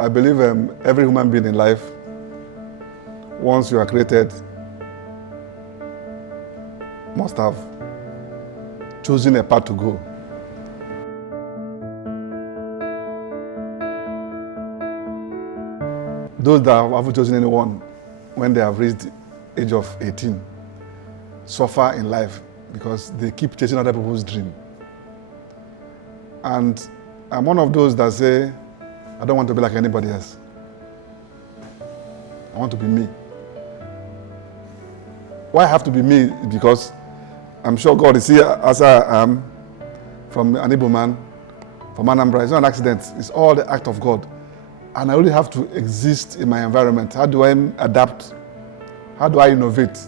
I believe every human being in life, once you are created, must have chosen a path to go. Those that haven't chosen anyone when they have reached the age of 18 suffer in life because they keep chasing other people's dream. And I'm one of those that say, I don't want to be like anybody else. I want to be me. Why I have to be me? Because I'm sure God is here as I am, from an Igbo man, from Anambra. It's not an accident. It's all the act of God. And I only have to exist in my environment. How do I adapt? How do I innovate?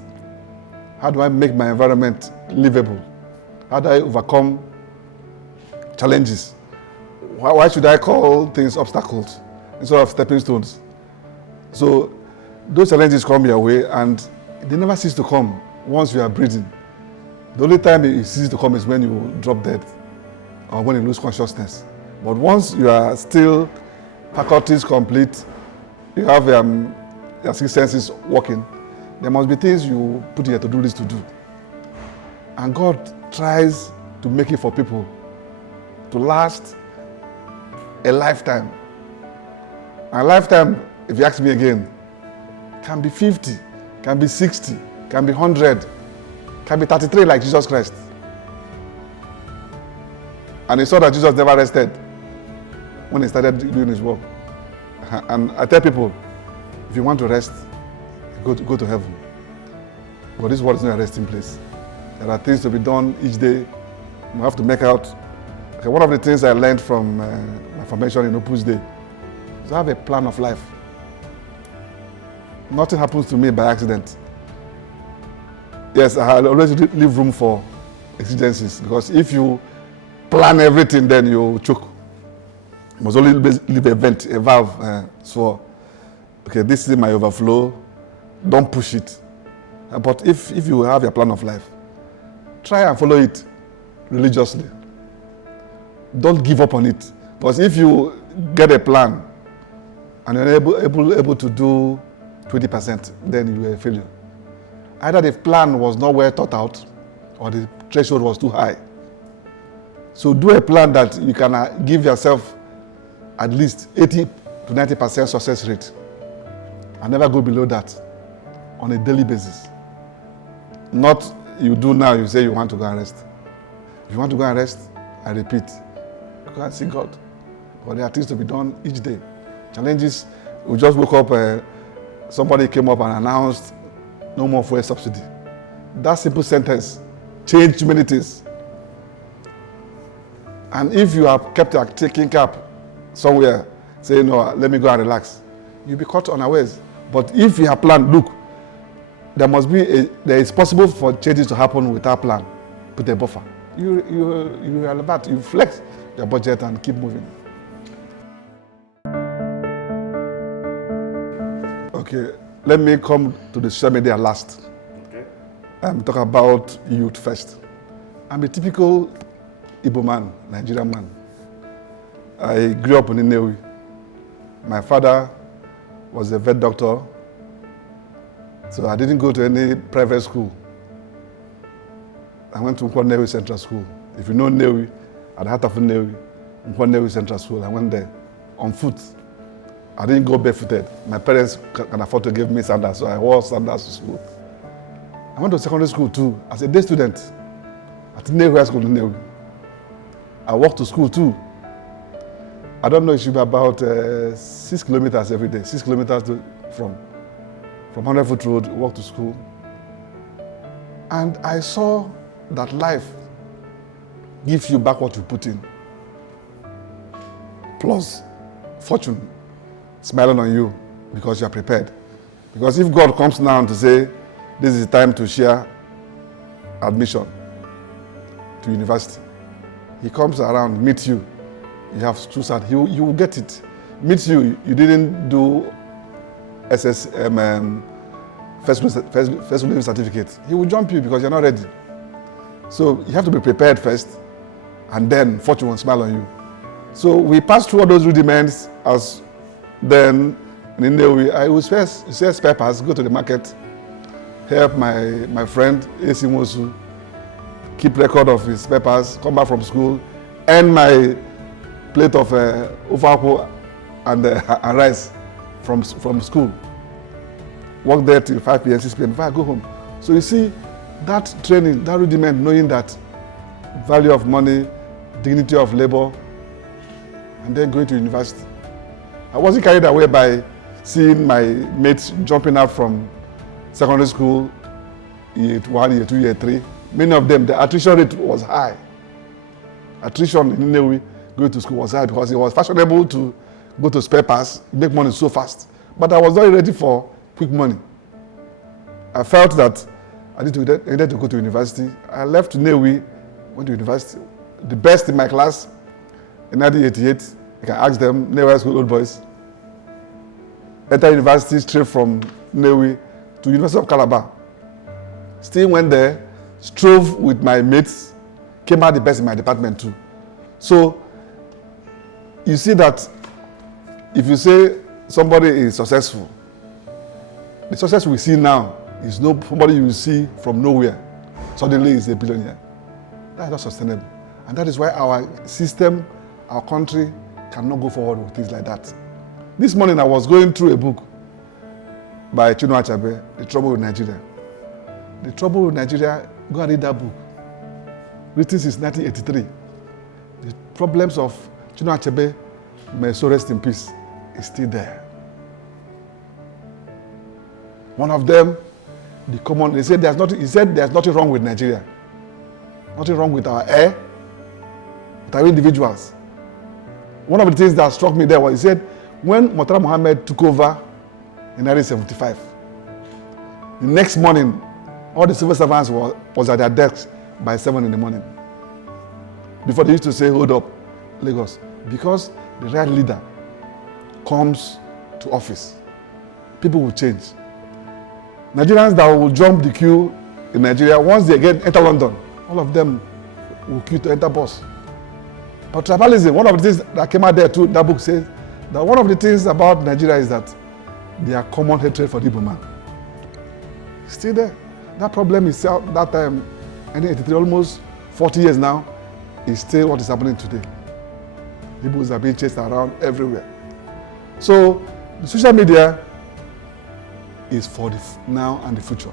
How do I make my environment livable? How do I overcome challenges? Why should I call things obstacles instead of stepping stones? So those challenges come your way and they never cease to come once you are breathing. The only time it ceases to come is when you drop dead or when you lose consciousness. But once you are still faculties complete, you have your six senses working, there must be things you put in your to-do list to do. And God tries to make it for people to last a lifetime. A lifetime, if you ask me again, can be 50, can be 60, can be 100, can be 33 like Jesus Christ. And he saw that Jesus never rested when he started doing his work. And I tell people, if you want to rest, go to heaven. But this world is not a resting place. There are things to be done each day. You have to make out. Okay, one of the things I learned from my formation in Opus Dei is to have a plan of life. Nothing happens to me by accident. Yes, I always leave room for exigencies, because if you plan everything, then you choke. You must only leave a vent, a valve. So, okay, this is my overflow. Don't push it. But if you have your plan of life, try and follow it religiously. Don't give up on it. Because if you get a plan and you're able to do 20%, then you are a failure. Either the plan was not well thought out or the threshold was too high. So do a plan that you can give yourself at least 80 to 90% success rate and never go below that on a daily basis. Not you do now, you say you want to go and rest. If you want to go and rest, I repeat, go and see God. But there are things to be done each day. Challenges, we just woke up, somebody came up and announced no more fuel subsidy. That simple sentence changed many things. And if you have kept taking cap somewhere, saying, no, let me go and relax, you'll be caught unawares. But if you have planned, look, there is possible for changes to happen without plan. Put a buffer. You elevate, you flex your budget and keep moving. Okay, let me come to the social media last. Okay. Talk about youth first. I'm a typical Igbo man, Nigerian man. I grew up in Nnewi. My father was a vet doctor, so I didn't go to any private school. I went to Nnewi Central School. If you know Nnewi, at the heart of Nnewi, Nnewi Central School, I went there on foot. I didn't go barefooted. My parents can afford to give me sandals, so I wore sandals to school. I went to secondary school too, as a day student at Nnewi High School in Nnewi. I walked to school too. I don't know, it should be about 6 kilometers every day, 6 kilometers from 100-foot road, walk to school. And I saw that life gives you back what you put in, plus fortune smiling on you because you are prepared. Because if God comes now to say, this is the time to share admission to university, he comes around, meets you, you have to start, you will get it. Meets you, you didn't do first living certificate. He will jump you because you're not ready. So you have to be prepared first, and then fortune will smile on you. So we pass through all those rudiments as Then in Nnewi, I would sell spare parts, go to the market, help my friend AC Mosu keep record of his spare parts, come back from school, earn my plate of Okafor and rice from school. Work there till 5 p.m., 6 p.m. before I go home. So you see, that training, that rudiment, knowing that value of money, dignity of labor, and then going to university. I wasn't carried away by seeing my mates jumping out from secondary school, year 1, year 2, year 3. Many of them, the attrition rate was high. Attrition in Nnewi going to school was high because it was fashionable to go to spare parts, make money so fast. But I was not ready for quick money. I felt that I needed to go to university. I left Nnewi, went to university. The best in my class in 1988, you can ask them, Nnewi School old boys. Entered university straight from Nnewi to University of Calabar. Still went there, strove with my mates, came out the best in my department too. So you see that if you say somebody is successful, the success we see now is somebody you will see from nowhere. Suddenly is a billionaire. That is not sustainable. And that is why our system, our country cannot go forward with things like that. This morning I was going through a book by Chinua Achebe, The Trouble with Nigeria. The Trouble with Nigeria, go and read that book. Written since 1983. The problems of Chinua Achebe, may so rest in peace, is still there. One of them, he said there's nothing wrong with Nigeria. Nothing wrong with our air, with our individuals. One of the things that struck me there was, he said, when Murtala Muhammad took over in 1975, the next morning, all the civil servants was at their desks by 7 in the morning. Before they used to say, hold up, Lagos. Because the right leader comes to office, people will change. Nigerians that will jump the queue in Nigeria, once they enter London, all of them will queue to enter bus. But tribalism, one of the things that came out there too, that book says, that one of the things about Nigeria is that their common hatred for the Igbo man. Still there. That problem is that time, 1983, almost 40 years now, is still what is happening today. Igbos are being chased around everywhere. So the social media is for the now and the future.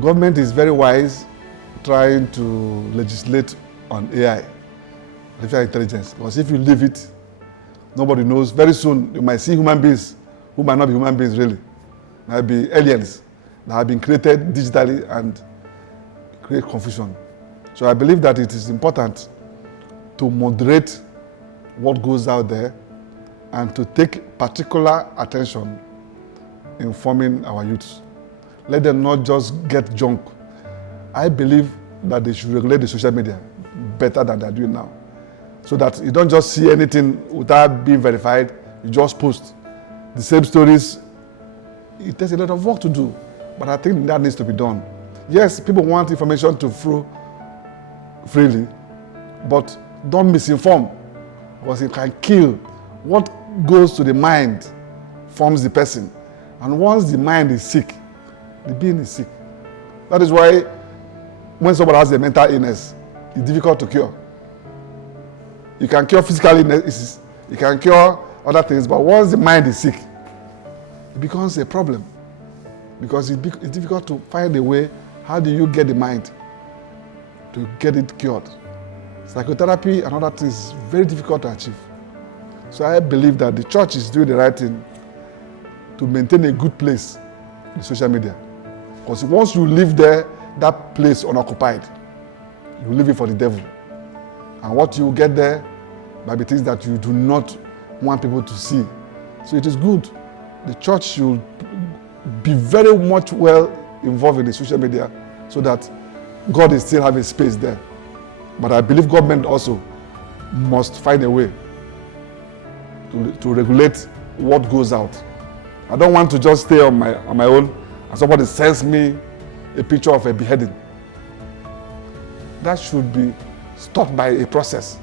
Government is very wise trying to legislate on AI, artificial intelligence, because if you leave it, nobody knows. Very soon you might see human beings who might not be human beings really. Might be aliens that have been created digitally and create confusion. So I believe that it is important to moderate what goes out there and to take particular attention in forming our youths. Let them not just get junk. I believe that they should regulate the social media better than they're doing now. So that you don't just see anything without being verified, you just post the same stories. It takes a lot of work to do, but I think that needs to be done. Yes, people want information to flow freely, but don't misinform, because it can kill. What goes to the mind forms the person. And once the mind is sick, the being is sick. That is why when somebody has a mental illness, it's difficult to cure. You can cure physical illness, you can cure other things, but once the mind is sick, it becomes a problem. Because it's difficult to find a way, how do you get the mind to get it cured? Psychotherapy and other things is very difficult to achieve. So I believe that the church is doing the right thing to maintain a good place in social media. Because once you leave there, that place unoccupied, you leave it for the devil. And what you get there might be things that you do not want people to see. So it is good. The church should be very much well involved in the social media so that God is still having space there. But I believe government also must find a way to regulate what goes out. I don't want to just stay on my own and somebody sends me a picture of a beheading. That should be stopped by a process.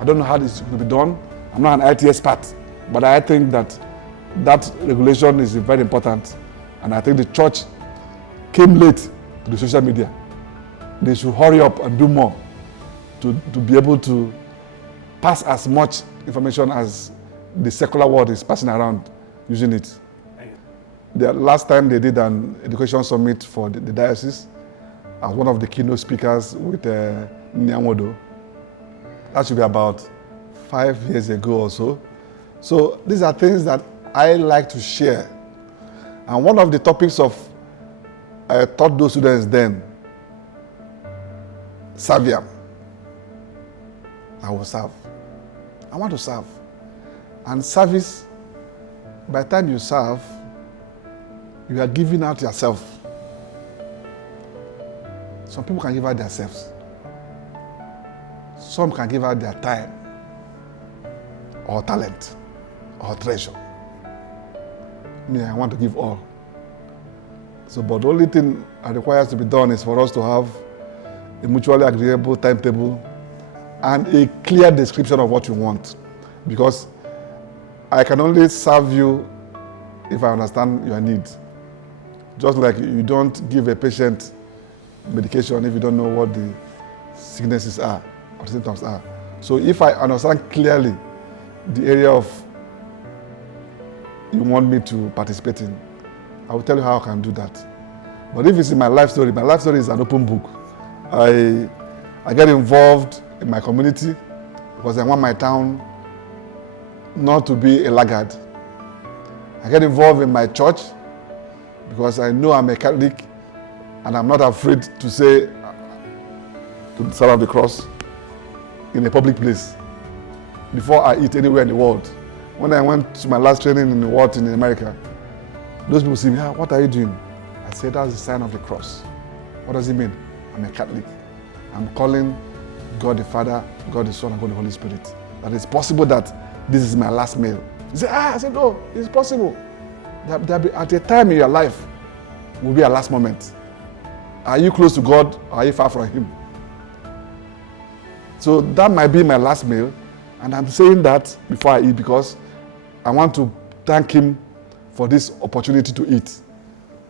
I don't know how this is going to be done. I'm not an IT expert. But I think that regulation is very important, and I think the church came late to the social media. They should hurry up and do more to be able to pass as much information as the secular world is passing around using it. The last time they did an education summit for the diocese, I was one of the keynote speakers with Nyamodo. That should be about 5 years ago or so. So these are things that I like to share. And one of the topics I taught those students then, serviam. I will serve. I want to serve. And service, by the time you serve, you are giving out yourself. Some people can give out themselves. Some can give out their time, or talent, or treasure. Me, I want to give all. So, but the only thing that requires to be done is for us to have a mutually agreeable timetable and a clear description of what you want. Because I can only serve you if I understand your needs. Just like you don't give a patient medication if you don't know what the sicknesses are or the symptoms are. So if I understand clearly the area of you want me to participate in, I will tell you how I can do that. But if it's in my life story is an open book. I get involved in my community because I want my town not to be a laggard. I get involved in my church because I know I'm a Catholic and I'm not afraid to say to the sign of the cross in a public place before I eat anywhere in the world. When I went to my last training in the world in America, those people say, what are you doing? I said, that's the sign of the cross. What does it mean? I'm a Catholic. I'm calling God the Father, God the Son, and God the Holy Spirit. That it's possible that this is my last meal. He said, I said, no, it's possible. At a time in your life will be a last moment. Are you close to God or are you far from Him? So that might be my last meal, and I'm saying that before I eat because I want to thank Him for this opportunity to eat.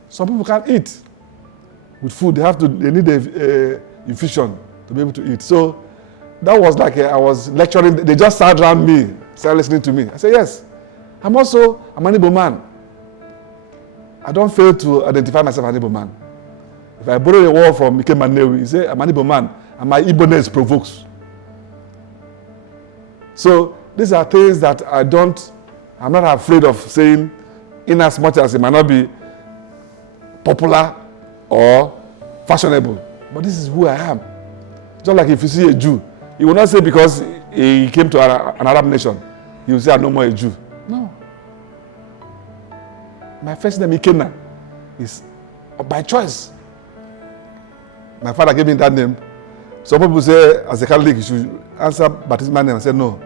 Some people can't eat with food. They need a infusion to be able to eat. So that was like I was lecturing. They just sat around me, started listening to me. I said, yes, I'm an Igbo man. I don't fail to identify myself as an Igbo man. If I borrow a word from Ikenna, he say, I'm an Igbo man, and my Igbo-ness provokes. So these are things that I'm not afraid of saying, in as much as it might not be popular or fashionable. But this is who I am. Just like if you see a Jew, he will not say because he came to an Arab nation, he will say, I'm no more a Jew. No. My first name, Ikenna, is by choice. My father gave me that name. Some people say, as a Catholic, you should answer baptismal name. I said, no.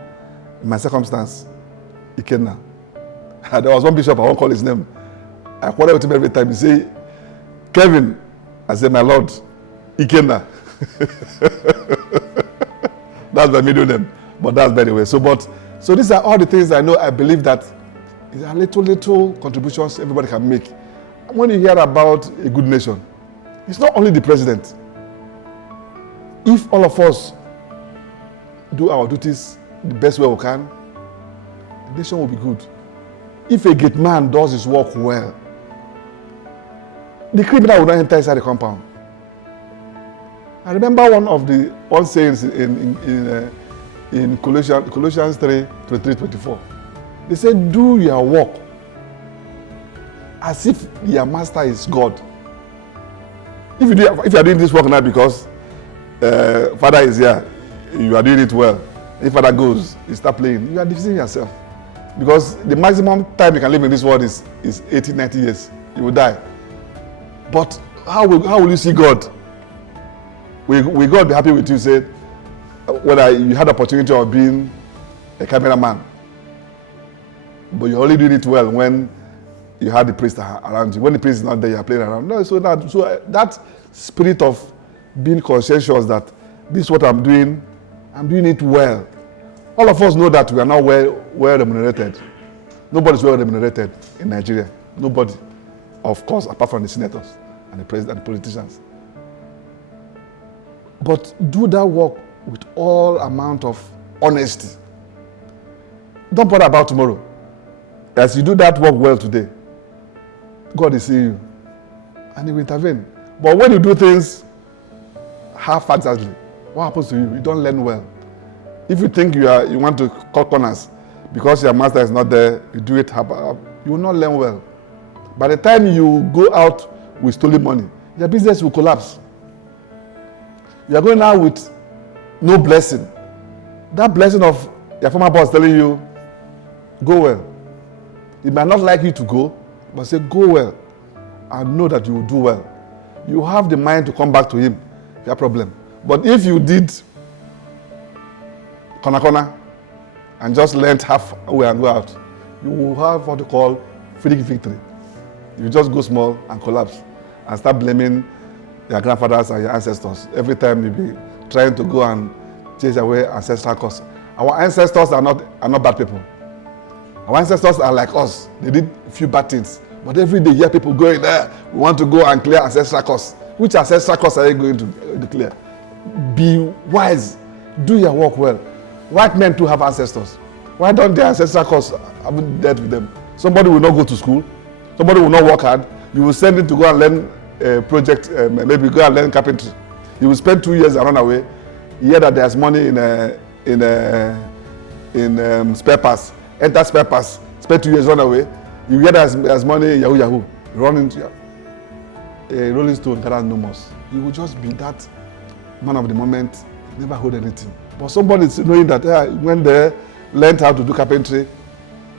In my circumstance, Ikenna. There was one bishop, I won't call his name. I quarrel with him every time. He say, Kevin. I said, my Lord, Ikenna. That's my middle name. But that's by the way. So these are all the things I know. I believe that there are little contributions everybody can make. When you hear about a good nation, it's not only the president. If all of us do our duties the best way we can, the nation will be good. If a gate man does his work well, the criminal will not enter inside the compound. I remember one sayings in Colossians 3:23-24. They said, do your work as if your master is God. If you are doing this work now because Father is here, you are doing it well. If Father goes, you start playing, you are deceiving yourself. Because the maximum time you can live in this world is 80, 90 years. You will die. But how will you see God? Will God be happy with you, say, whether you had the opportunity of being a cameraman, but you're only doing it well when you had the priest around you. When the priest is not there, you're playing around. No, so that spirit of being conscientious that this is what I'm doing it well. All of us know that we are not well remunerated. Nobody's well remunerated in Nigeria. Nobody. Of course, apart from the senators and the president and the politicians. But do that work with all amount of honesty. Don't bother about tomorrow. As you do that work well today, God is seeing you and He will intervene. But when you do things half-heartedly, what happens to you? You don't learn well. If you think you want to cut corners because your master is not there, you do it you will not learn well. By the time you go out with stolen money, your business will collapse. You are going out with no blessing. That blessing of your former boss telling you, go well. He might not like you to go, but say, go well, and know that you will do well. You have the mind to come back to him, your problem. But if you did corner and just learned halfway and go out, you will have what you call fake victory. You just go small and collapse and start blaming your grandfathers and your ancestors every time you be trying to go and chase away ancestral curse. Our ancestors are not bad people. Our ancestors are like us. They did a few bad things. But every day you hear people going there, we want to go and clear ancestral curse. Which ancestral curse are you going to declare? Be wise. Do your work well. White men too have ancestors. Why don't their ancestral curse haven't dealt with them? Somebody will not go to school. Somebody will not work hard. You will send him to go and learn a project, maybe go and learn carpentry. He will spend 2 years and run away. You hear that there's money in spare parts. Enter spare parts, spend 2 years, run away. You hear there's money in Yahoo. Run into a Rolling Stone, gathers no more. You will just be that man of the moment, never hold anything. But somebody knowing that when they learned how to do carpentry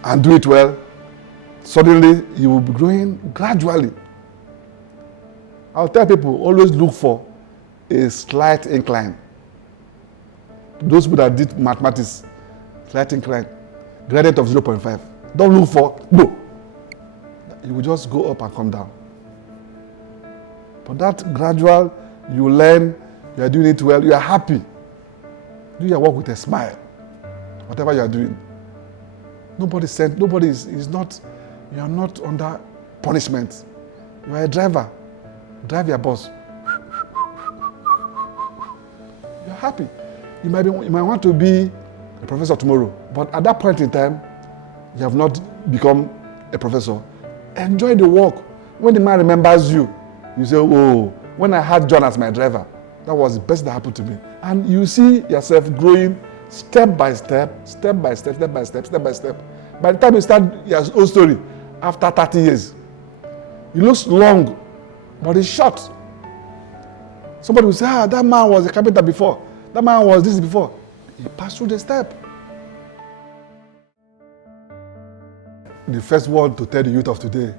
and do it well, suddenly you will be growing gradually. I'll tell people, always look for a slight incline. Those people that did mathematics, slight incline, gradient of 0.5. Don't look for, no. You will just go up and come down. But that gradual, you learn, you are doing it well, you are happy. Do your work with a smile, whatever you are doing. Nobody is not, you are not under punishment. You are a driver. Drive your bus. You are happy. You might want to be a professor tomorrow, but at that point in time, you have not become a professor. Enjoy the work. When the man remembers you, you say, oh, when I had John as my driver, that was the best that happened to me. And you see yourself growing step by step, step by step, step by step, step by step. By the time you start your own story, after 30 years, it looks long, but it's short. Somebody will say, that man was a carpenter before. That man was this before. He passed through the step. The first word to tell the youth of today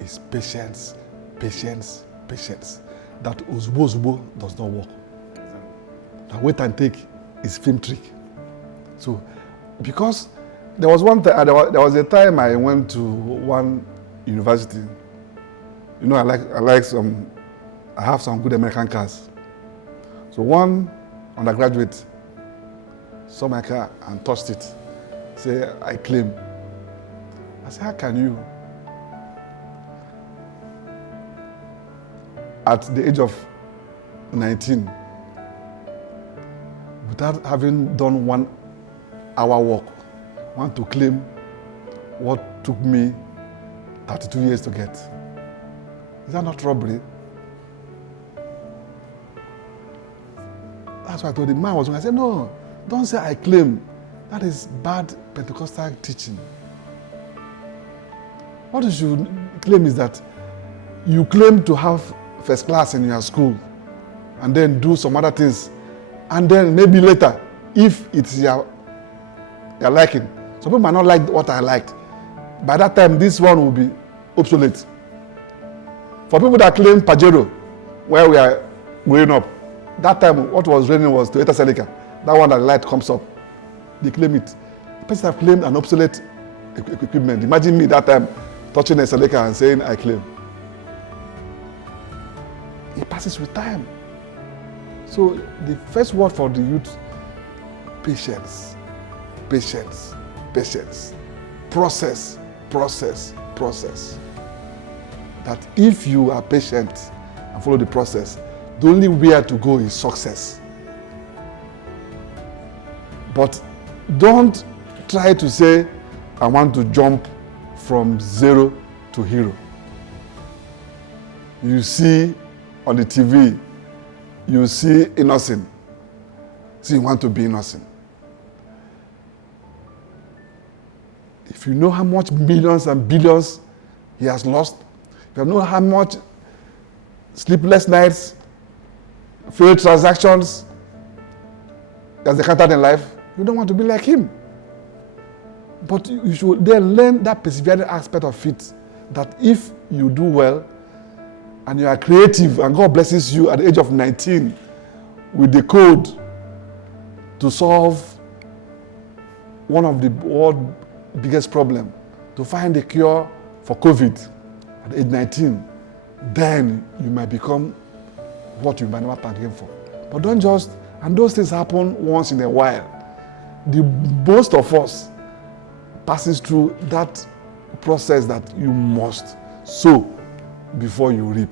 is patience, patience, patience. That ozbo does not work. That wait and take is film trick. So, because there was a time I went to one university. You know, I have some good American cars. So one undergraduate saw my car and touched it. Say, I claim. I said, how can you? At the age of 19, without having done 1 hour work, want to claim what took me 32 years to get. Is that not robbery? That's why I told the man I said, no, don't say I claim. That is bad Pentecostal teaching. What you should claim is that you claim to have first class in your school and then do some other things. And then maybe later, if it's your liking, some people might not like what I liked. By that time, this one will be obsolete. For people that claim Pajero, where we are growing up, that time what was raining was Toyota Celica. That one that light comes up. They claim it. The person have claimed an obsolete equipment. Imagine me that time touching a Celica and saying, I claim. It passes with time. So the first word for the youth, patience, patience, patience. process. That if you are patient and follow the process, the only way to go is success. But don't try to say, I want to jump from zero to hero. You see on the TV, you see innocent. So you want to be innocent. If you know how much millions and billions he has lost, if you know how much sleepless nights, failed transactions he has encountered in life, you don't want to be like him. But you should then learn that persevering aspect of it, that if you do well and you are creative and God blesses you at the age of 19 with the code to solve one of the world's biggest problems, to find a cure for COVID at age 19, then you might become what you might never thank him for. But don't just, and those things happen once in a while. Most of us passes through that process that you must sow before you reap.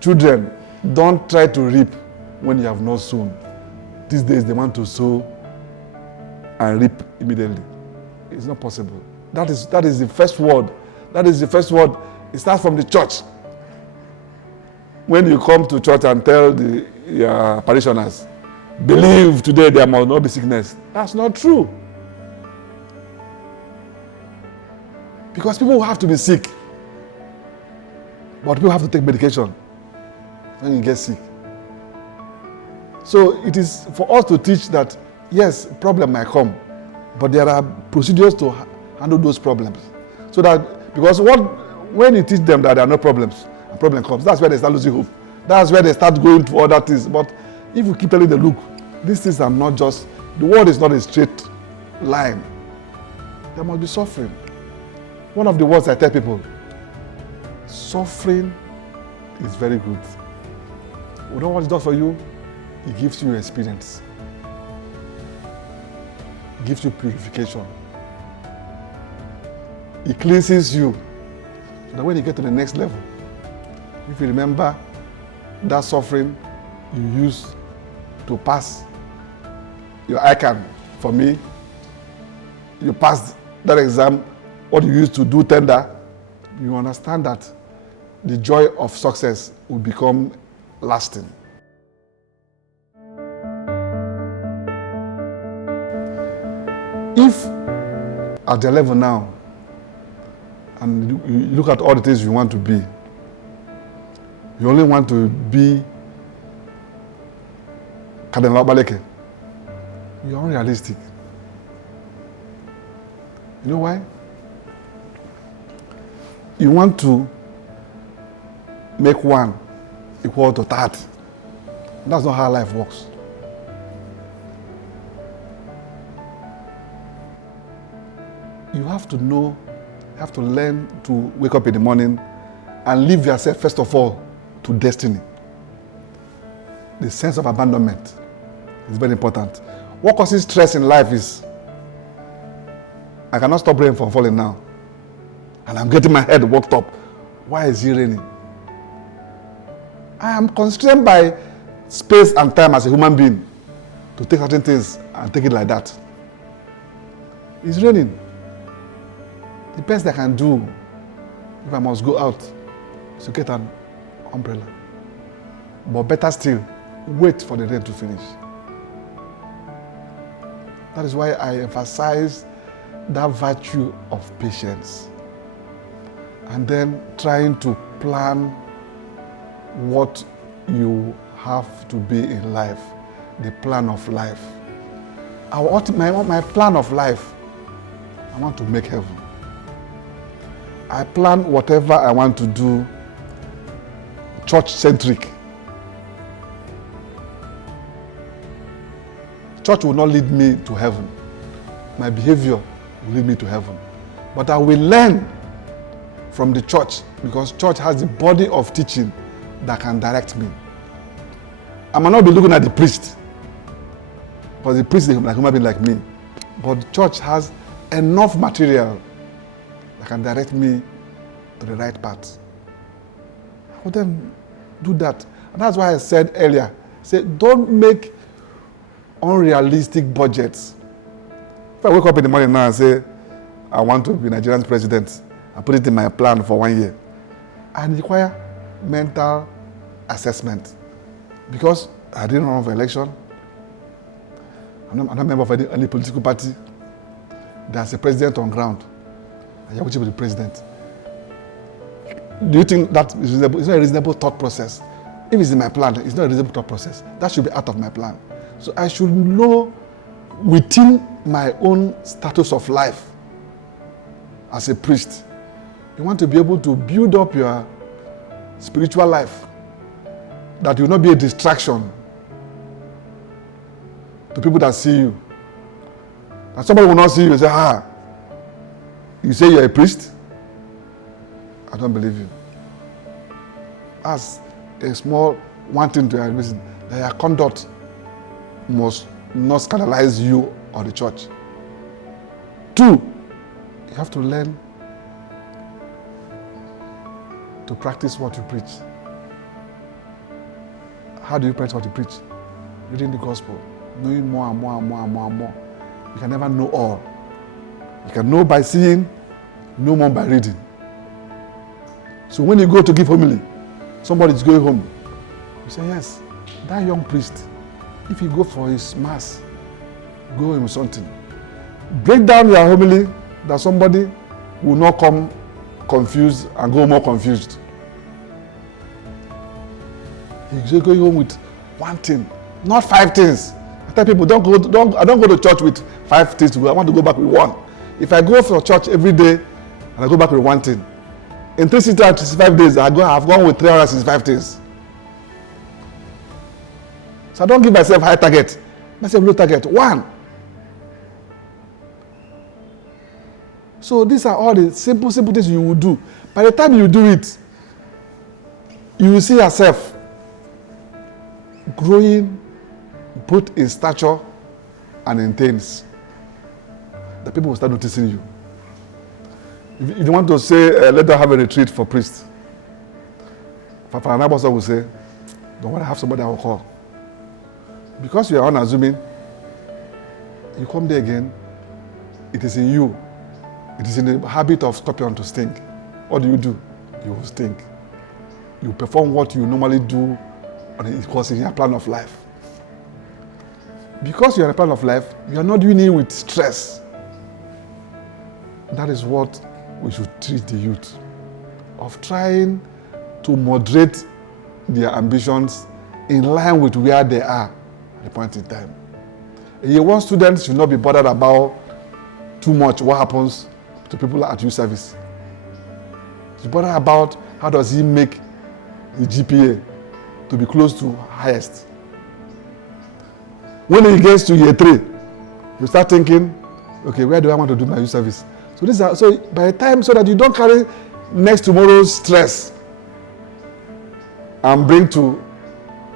Children, don't try to reap when you have not sown. These days they want to sow and reap immediately. It's not possible. That is the first word. That is the first word. It starts from the church. When you come to church and tell your parishioners, believe today there must not be sickness. That's not true. Because people have to be sick. But people have to take medication when you get sick. So it is for us to teach that, yes, problem might come, but there are procedures to handle those problems. So that, because when you teach them that there are no problems, a problem comes, that's where they start losing hope. That's where they start going to other things. But if you keep telling them, look, these things are not just, the world is not a straight line. There must be suffering. One of the words I tell people, suffering is very good. You know what it does for you? It gives you experience. It gives you purification. It cleanses you. So that when you get to the next level, if you remember that suffering you used to pass your ICANN, for me, you passed that exam, what you used to do tender, you understand that the joy of success will become lasting. If at the level now, and you look at all the things you want to be, you only want to be Cardinal Baleke, you're unrealistic. You know why? You want to make 1 equal to 30. That's not how life works. You have to know, you have to learn to wake up in the morning and leave yourself, first of all, to destiny. The sense of abandonment is very important. What causes stress in life is, I cannot stop rain from falling now. And I'm getting my head worked up. Why is it raining? I am constrained by space and time as a human being to take certain things and take it like that. It's raining. The best I can do, if I must go out, is to get an umbrella. But better still, wait for the rain to finish. That is why I emphasize that virtue of patience. And then trying to plan what you have to be in life, the plan of life. My plan of life, I want to make heaven. I plan whatever I want to do church-centric. Church will not lead me to heaven. My behavior will lead me to heaven. But I will learn from the church, because church has the body of teaching that can direct me. I might not be looking at the priest, because the priest is like a human being like me. But the church has enough material that can direct me to the right path, I would then do that. And that's why I said earlier, don't make unrealistic budgets. If I wake up in the morning now and say, I want to be Nigerian's president, I put it in my plan for 1 year, I require mental assessment. Because I didn't run for election, I'm not a member of any political party. There's a president on ground, and you're waiting for the president. Do you think that is reasonable? It's not a reasonable thought process. If it's in my plan, it's not a reasonable thought process. That should be out of my plan. So I should know within my own status of life as a priest. You want to be able to build up your spiritual life, that you will not be a distraction to people that see you. And somebody will not see you and say, you say you're a priest? I don't believe you. As a small one thing to your reason, that your conduct must not scandalize you or the church. 2, you have to learn to practice what you preach. How do you practice what you preach? Reading the gospel, knowing more and more and more and more and more. You can never know all. You can know by seeing, know more by reading. So when you go to give homily, somebody is going home. You say, yes, that young priest, if he go for his mass, go him with something. Break down your homily that somebody will not come confused and go more confused. He's going home with one thing, not 5 things. I tell people, I don't go to church with 5 things to go. I want to go back with 1. If I go for church every day and I go back with 1 thing, in 365 days, I've gone with 365 things. So I don't give myself high target. Myself low target. 1. So these are all the simple things you will do. By the time you do it, you will see yourself growing both in stature and in things. The people will start noticing you. If you want to say, let them have a retreat for priests, Papa Anabosa will say, don't want to have somebody I will call. Because you are unassuming, you come there again, it is in you. It is in the habit of scorpion to sting. What do? You will sting. You perform what you normally do because in your plan of life. Because you are in a plan of life, you are not doing it with stress. That is what we should treat the youth, of trying to moderate their ambitions in line with where they are at the point in time. Year 1 students should not be bothered about too much what happens to people at youth service. Should bother about how does he make the GPA to be close to highest. When he gets to year 3, you start thinking, okay, where do I want to do my youth service? So by the time, so that you don't carry next tomorrow's stress and bring to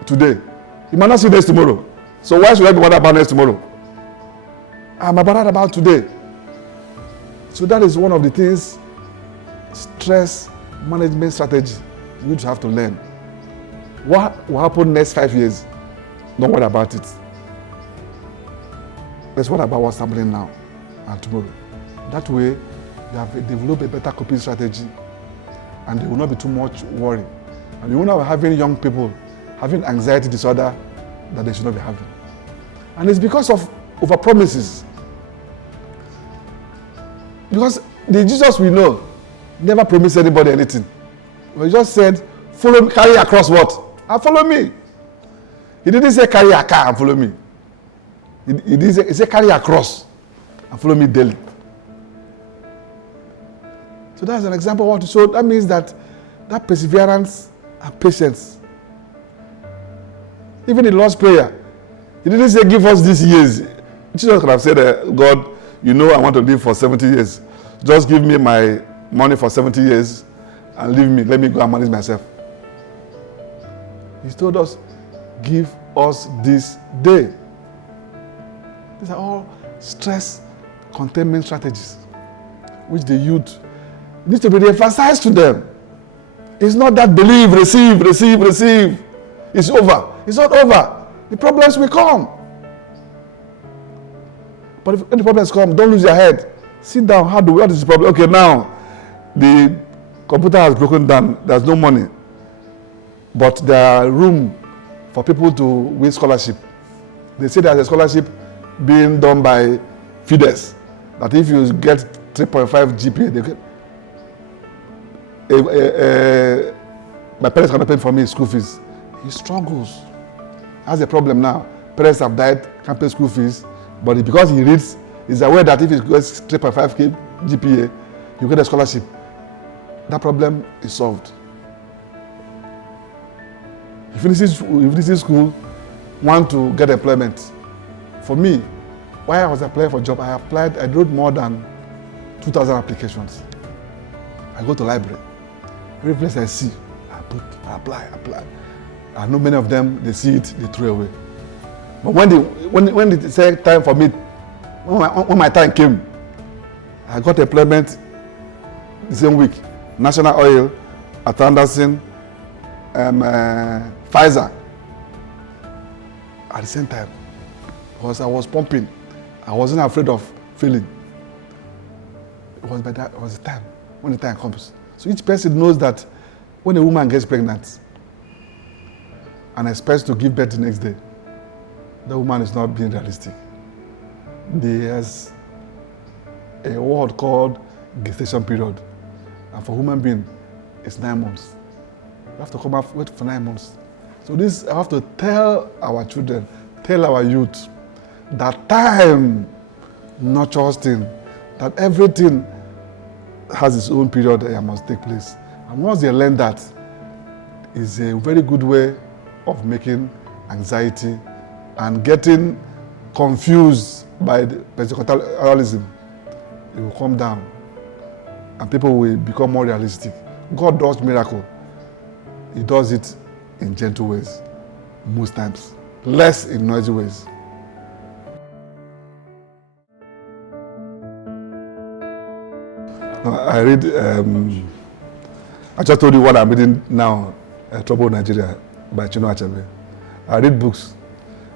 today. You might not see next tomorrow. So why should I be bothered about next tomorrow? I'm bothered about today. So that is one of the things, stress management strategy you need to have to learn. What will happen next 5 years? Don't worry about it. Let's worry about what's happening now and tomorrow. That way, you have developed a better coping strategy and there will not be too much worry. And you will not be having young people having anxiety disorder that they should not be having. And it's because of overpromises. Because the Jesus we know never promised anybody anything. He just said, follow me, carry across what? And follow me. He didn't say carry a car and follow me. He said carry across and follow me daily. So that's an example of what. So that means that perseverance and patience. Even in the Lord's Prayer, he didn't say give us these years. Jesus could have said, God, you know I want to live for 70 years. Just give me my money for 70 years and leave me. Let me go and manage myself. He told us, give us this day. These are all stress containment strategies, which the youth needs to be emphasized to them. It's not that believe, receive. It's over. It's not over. The problems will come. But when the problems come, don't lose your head. Sit down. What is the problem? Okay, now the computer has broken down. There's no money. But there are room for people to win scholarship. They say there's a scholarship being done by Fides. That if you get 3.5 GPA, they get my parents cannot pay for me school fees. He struggles. That's a problem now. Parents have died, can't pay school fees. But because he reads, he's aware that if he gets 3.5 GPA, you get a scholarship. That problem is solved. He finishes school, want to get employment. For me, while I was applying for a job, I wrote more than 2,000 applications. I go to library. Every place I see, I apply. I know many of them, they see it, they throw away. But when it said time for me, when my time came, I got employment the same week. National Oil, at Anderson, Pfizer. At the same time, because I was pumping, I wasn't afraid of failing. It was the time, when the time comes. So each person knows that when a woman gets pregnant and expects to give birth the next day, the woman is not being realistic. There's a word called gestation period. And for human being, it's 9 months. You have to come out, wait for 9 months. So this, I have to tell our children, tell our youth, that time nurtures things, that everything has its own period that must take place. And once they learn that, it's a very good way of making anxiety and getting confused by the Pentecostalism. It will come down and people will become more realistic. God does miracle. He does it in gentle ways, most times, less in noisy ways. I read, I just told you what I'm reading now, Trouble Nigeria by Chinua Achebe. I read books.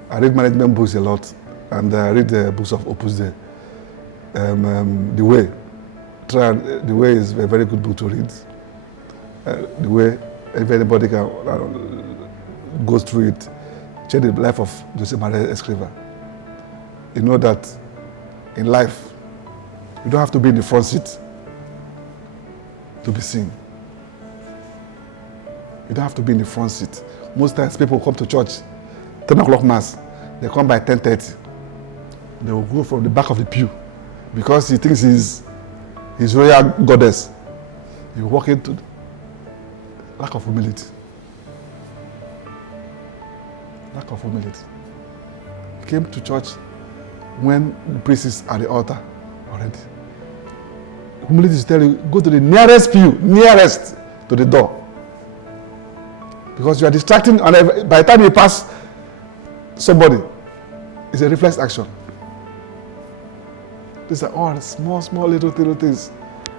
I read management books a lot, and I read the books of Opus Dei. The Way. The Way is a very good book to read. The Way, if anybody can go through it, check the life of Jose Maria Escriva. You know that in life, you don't have to be in the front seat to be seen. You don't have to be in the front seat. Most times people come to church, 10 o'clock mass, they come by 10:30. They will go from the back of the pew because he thinks he's royal goddess. You walk into lack of humility. Lack of humility. He came to church when the priest is at the altar already. Humility is tell you, go to the nearest pew, nearest to the door. Because you are distracting, and by the time you pass somebody, it's a reflex action. These are all small little things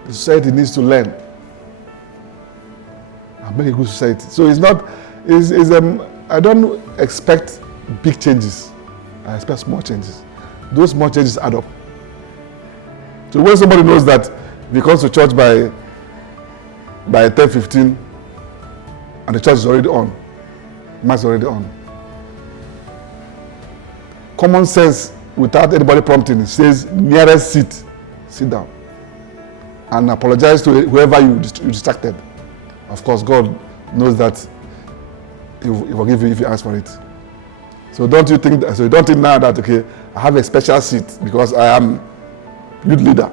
the society needs to learn and make a good society. So it's not, I don't expect big changes. I expect small changes. Those small changes add up. So when somebody knows that if he comes to church by 10:15 and the church is already on, mass is already on, common sense, without anybody prompting, it says nearest seat, sit down and apologize to whoever you distracted. Of course, God knows that He will forgive you if you ask for it. So don't think now that, okay, I have a special seat because I am youth leader.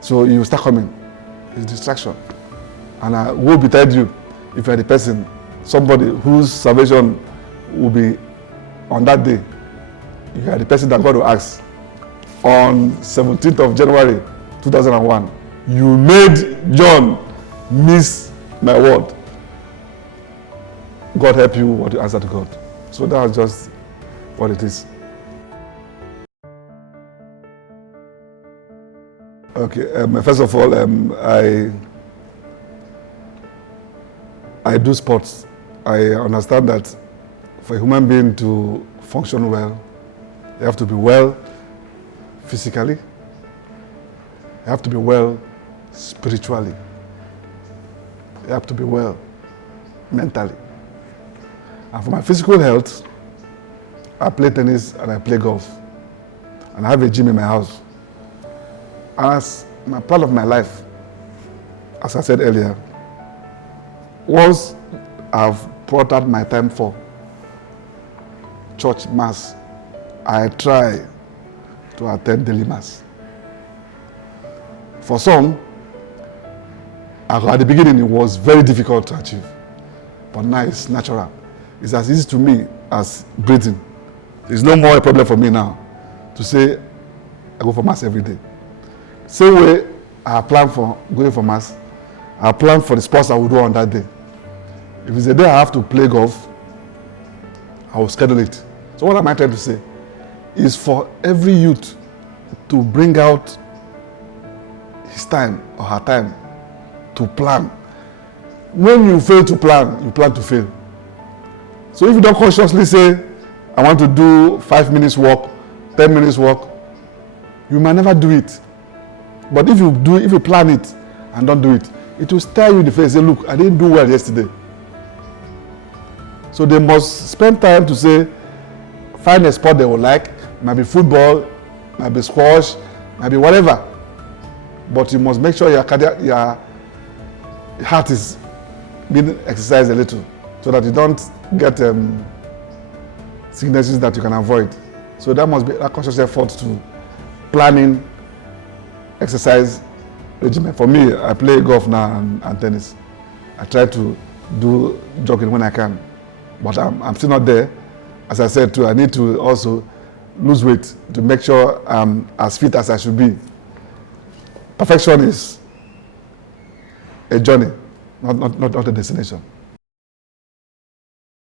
So you start coming. It's distraction. And I will betide you if you are the person, somebody whose salvation will be on that day. You are the person that God will ask. On 17th of January 2001, you made John miss my word. God help you what you answer to God. So that's just what it is. Okay. First of all, I do sports. I understand that for a human being to function well, you have to be well physically. You have to be well spiritually. You have to be well mentally. And for my physical health, I play tennis and I play golf. And I have a gym in my house. As my part of my life, as I said earlier, once I've brought out my time for church mass, I try to attend daily mass. For some, at the beginning it was very difficult to achieve, but now it's natural. It's as easy to me as breathing. It's no more a problem for me now to say I go for mass every day. Same way I plan for going for mass, I plan for the sports I will do on that day. If it's a day I have to play golf, I will schedule it. So what am I trying to say? Is for every youth to bring out his time or her time to plan. When you fail to plan, you plan to fail. So if you don't consciously say, I want to do 5 minutes walk, 10 minutes walk, you might never do it. But if you plan it and don't do it, it will stare you in the face and say, look, I didn't do well yesterday. So they must spend time to say, find a sport they will like, might be football, might be squash, might be whatever. But you must make sure your heart is being exercised a little so that you don't get sicknesses that you can avoid. So that must be a conscious effort to planning exercise regimen. For me, I play golf now and tennis. I try to do jogging when I can, but I'm still not there. As I said too, I need to also lose weight to make sure I'm as fit as I should be. Perfection is a journey, not a destination.